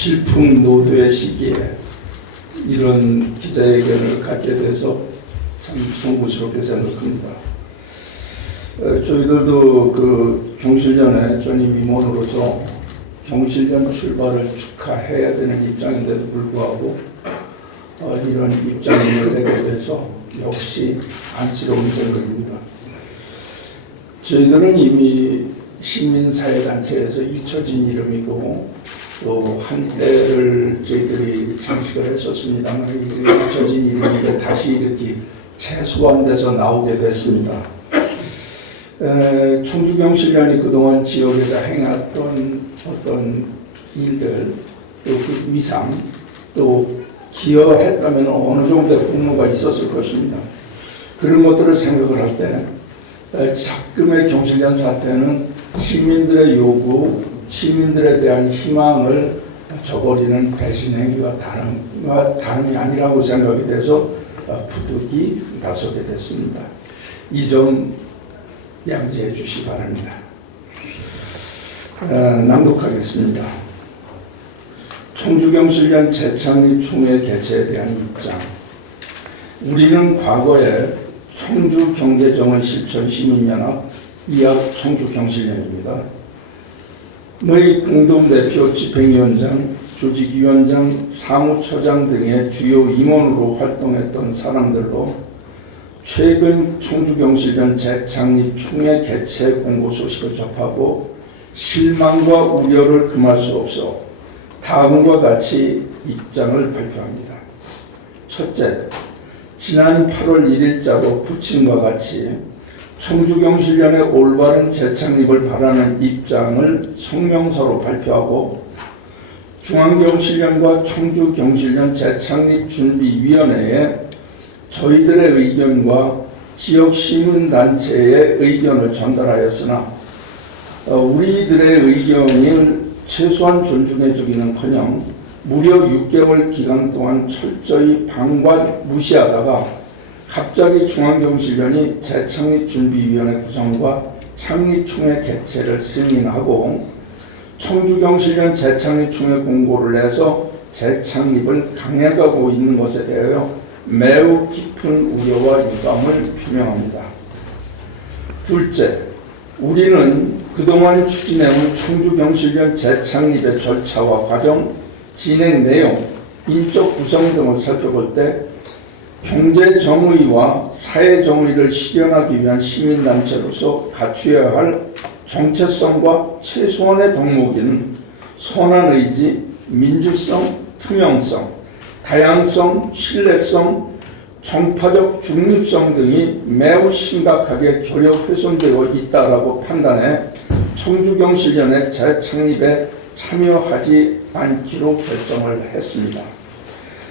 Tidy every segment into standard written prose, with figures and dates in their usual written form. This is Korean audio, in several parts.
질풍노도의 시기에 이런 기자회견을 갖게 돼서 참 송구스럽게 생각합니다. 저희들도 그 경실련의 전임 임원으로서 경실련 출발을 축하해야 되는 입장인데도 불구하고 이런 입장을 내게 돼서 역시 안쓰러운 생각입니다. 저희들은 이미 시민사회단체에서 잊혀진 이름이고 또 한때를 저희들이 장식을 했었습니다만 이제 잊혀진 이름인데 다시 이렇게 재소환돼서 나오게 됐습니다. 청주경실련이 그동안 지역에서 행했던 어떤 일들, 또 그 위상, 또 기여했다면 어느 정도의 공로가 있었을 것입니다. 그런 것들을 생각을 할 때 작금의 경실련 사태는 시민들의 요구, 시민들에 대한 희망을 저버리는 배신행위가 다름이 아니라고 생각이 돼서 부득이 나서게 됐습니다. 이 점 양지해 주시기 바랍니다. 낭독하겠습니다. 청주경실련 재창립 총회 개최에 대한 입장. 우리는 과거에 청주경제정원 실천 시민연합 이합 청주경실련입니다. 너희 공동대표, 집행위원장, 조직위원장, 사무처장 등의 주요 임원으로 활동했던 사람들로 최근 청주경실련 재창립 총회 개최 공고 소식을 접하고 실망과 우려를 금할 수 없어 다음과 같이 입장을 발표합니다. 첫째, 지난 8월 1일자로 부친과 같이 청주경실련의 올바른 재창립을 바라는 입장을 성명서로 발표하고 중앙경실련과 청주경실련 재창립준비위원회에 저희들의 의견과 지역 시민단체의 의견을 전달하였으나 우리들의 의견을 최소한 존중해주기는커녕 무려 6개월 기간 동안 철저히 방관 무시하다가 갑자기 중앙경실련이 재창립준비위원회 구성과 창립총회 개최를 승인하고 청주경실련 재창립총회 공고를 내서 재창립을 강행하고 있는 것에 대하여 매우 깊은 우려와 유감을 표명합니다. 둘째, 우리는 그동안 추진해온 청주경실련 재창립의 절차와 과정, 진행 내용, 인적 구성 등을 살펴볼 때 경제정의와 사회정의를 실현하기 위한 시민단체로서 갖추어야 할 정체성과 최소한의 덕목인 선한 의지, 민주성, 투명성, 다양성, 신뢰성, 정파적 중립성 등이 매우 심각하게 결여 훼손되어 있다라고 판단해 청주경실련의 재창립에 참여하지 않기로 결정을 했습니다.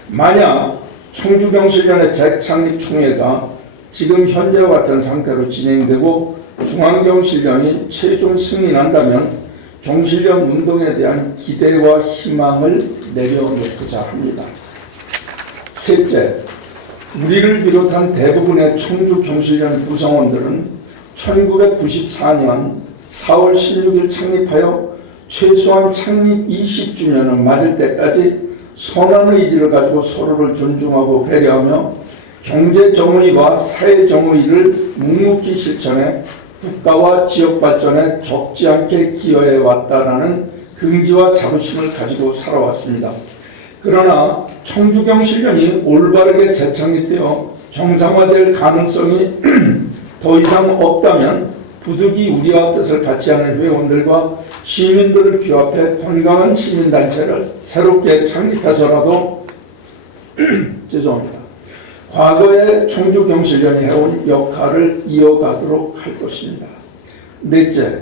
만약 청주경실련의 재창립 총회가 지금 현재와 같은 상태로 진행되고 중앙경실련이 최종 승인한다면 경실련 운동에 대한 기대와 희망을 내려놓고자 합니다. 셋째, 우리를 비롯한 대부분의 청주경실련 구성원들은 1994년 4월 16일 창립하여 최소한 창립 20주년을 맞을 때까지 선한 의지를 가지고 서로를 존중하고 배려하며 경제정의와 사회정의를 묵묵히 실천해 국가와 지역 발전에 적지 않게 기여해 왔다라는 긍지와 자부심을 가지고 살아왔습니다. 그러나 청주경실련이 올바르게 재창립되어 정상화될 가능성이 더 이상 없다면 부득이 우리와 뜻을 같이 하는 회원들과 시민들을 규합해 건강한 시민단체를 새롭게 창립해서라도 죄송합니다. 과거에 청주경실련이 해온 역할을 이어가도록 할 것입니다. 넷째,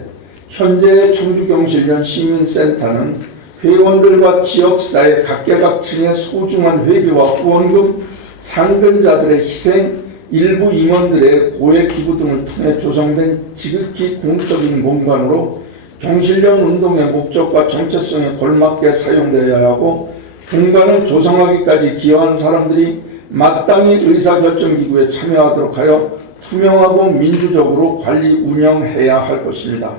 현재 청주경실련 시민센터는 회원들과 지역사회 각계각층의 소중한 회비와 후원금, 상근자들의 희생, 일부 임원들의 고액 기부 등을 통해 조성된 지극히 공적인 공간으로 경실련 운동의 목적과 정체성에 걸맞게 사용되어야 하고 공간을 조성하기까지 기여한 사람들이 마땅히 의사결정기구에 참여하도록 하여 투명하고 민주적으로 관리 운영해야 할 것입니다.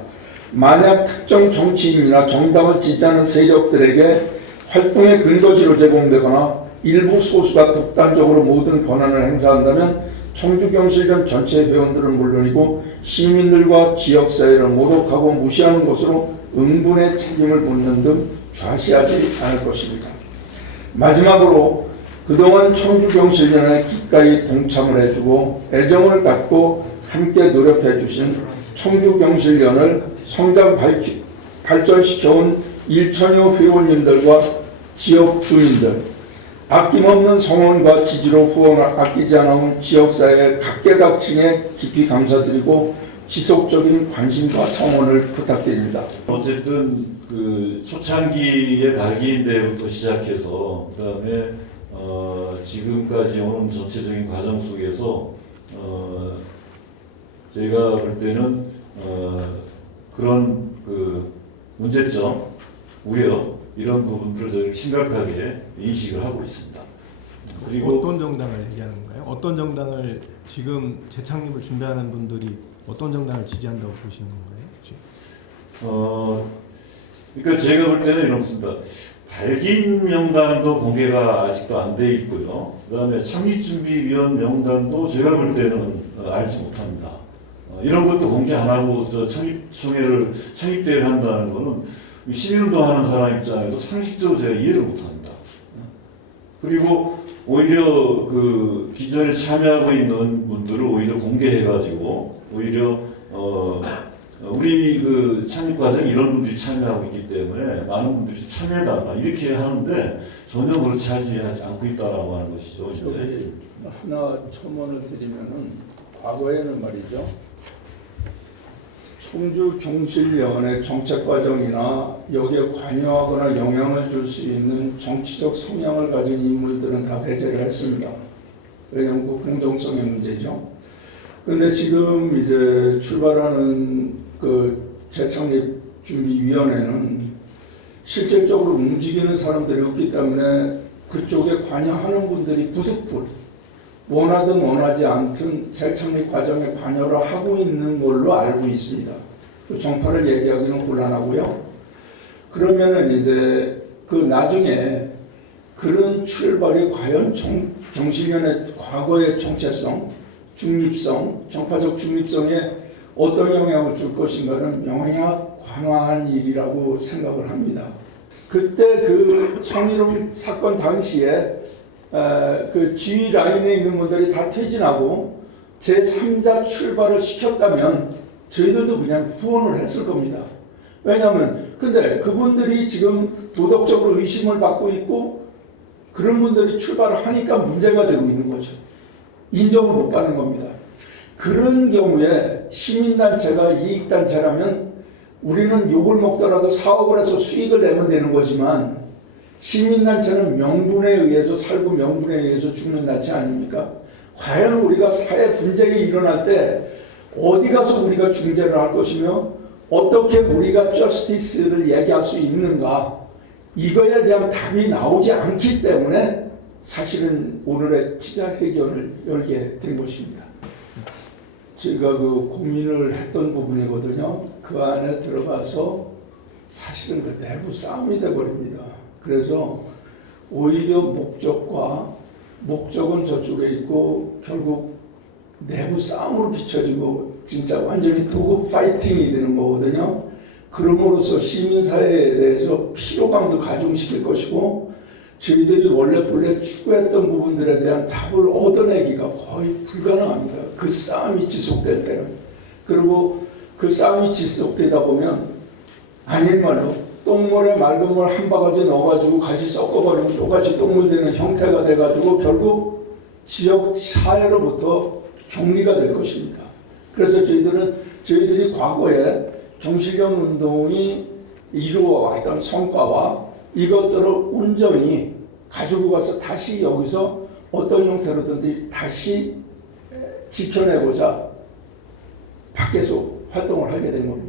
만약 특정 정치인이나 정당을 지지하는 세력들에게 활동의 근거지로 제공되거나 일부 소수가 독단적으로 모든 권한을 행사한다면 청주경실련 전체 회원들은 물론이고 시민들과 지역사회를 모독하고 무시하는 것으로 응분의 책임을 묻는 등 좌시하지 않을 것입니다. 마지막으로 그동안 청주경실련에 기꺼이 동참을 해주고 애정을 갖고 함께 노력해 주신 청주경실련을 성장 발전시켜온 1천여 회원님들과 지역 주민들, 아낌없는 성원과 지지로 후원을 아끼지 않아온 지역사회 각계각층에 깊이 감사드리고 지속적인 관심과 성원을 부탁드립니다. 어쨌든 그 초창기의 발기인 때부터 시작해서 그다음에 지금까지 오는 전체적인 과정 속에서 저희가 볼 때는 그런 그 문제점, 우려 이런 부분들을 저희가 심각하게 인식을 하고 있습니다. 그리고 어떤 정당을 얘기하는 건가요? 어떤 정당을 지금 재창립을 준비하는 분들이 어떤 정당을 지지한다고 보시는 건가요? 그러니까 제가 볼 때는 이렇습니다. 발기인 명단도 공개가 아직도 안 돼 있고요. 그다음에 창립준비위원 명단도 제가 볼 때는 알지 못합니다. 이런 것도 공개 안 하고 저 창립총회를 창립대회를 한다는 거는 시민운동하는 사람 입장에서 상식적으로 제가 이해를 못합니다. 그리고 오히려 그 기존에 참여하고 있는 분들을 오히려 공개해가지고 오히려 우리 그 창립 과정에 이런 분들이 참여하고 있기 때문에 많은 분들이 참여해달라 이렇게 하는데 전혀 그렇지 하지 않고 있다라고 하는 것이죠. 하나 첨언을 드리면은 과거에는 말이죠. 청주경실련의 정책 과정이나 여기에 관여하거나 영향을 줄 수 있는 정치적 성향을 가진 인물들은 다 배제를 했습니다. 왜냐하면 그 공정성의 문제죠. 그런데 지금 이제 출발하는 그 재창립준비위원회는 실질적으로 움직이는 사람들이 없기 때문에 그쪽에 관여하는 분들이 부득불 원하든 원하지 않든 재창립 과정에 관여를 하고 있는 걸로 알고 있습니다. 그 정파를 얘기하기는 곤란하고요. 그러면은 이제 그 나중에 그런 출발이 과연 경실련의 과거의 정체성, 중립성, 정파적 중립성에 어떤 영향을 줄 것인가는 명확한 일이라고 생각을 합니다. 그때 그 성희롱 사건 당시에 그 지휘 라인에 있는 분들이 다 퇴진하고 제3자 출발을 시켰다면 저희들도 그냥 후원을 했을 겁니다. 왜냐하면 근데 그분들이 지금 도덕적으로 의심을 받고 있고 그런 분들이 출발을 하니까 문제가 되고 있는 거죠. 인정을 못 받는 겁니다. 그런 경우에 시민단체가 이익단체라면 우리는 욕을 먹더라도 사업을 해서 수익을 내면 되는 거지만 시민단체는 명분에 의해서 살고 명분에 의해서 죽는 단체 아닙니까? 과연 우리가 사회 분쟁이 일어날 때 어디 가서 우리가 중재를 할 것이며 어떻게 우리가 저스티스를 얘기할 수 있는가 이거에 대한 답이 나오지 않기 때문에 사실은 오늘의 기자회견을 열게 된 것입니다. 제가 그 고민을 했던 부분이거든요. 그 안에 들어가서 사실은 그 내부 싸움이 돼버립니다. 그래서 오히려 목적은 저쪽에 있고 결국 내부 싸움으로 비춰지고 진짜 완전히 도구 파이팅이 되는 거거든요. 그럼으로써 시민사회에 대해서 피로감도 가중시킬 것이고 저희들이 원래 추구했던 부분들에 대한 답을 얻어내기가 거의 불가능합니다. 그 싸움이 지속될 때는. 그리고 그 싸움이 지속되다 보면 아닌 말로 똥물에 맑은 물 한 바가지 넣어가지고 같이 섞어버리면 똑같이 똥물 되는 형태가 돼가지고 결국 지역 사회로부터 격리가 될 것입니다. 그래서 저희들이 과거에 경실련 운동이 이루어왔던 성과와 이것들을 온전히 가지고 가서 다시 여기서 어떤 형태로든지 다시 지켜내고자 밖에서 활동을 하게 된 겁니다.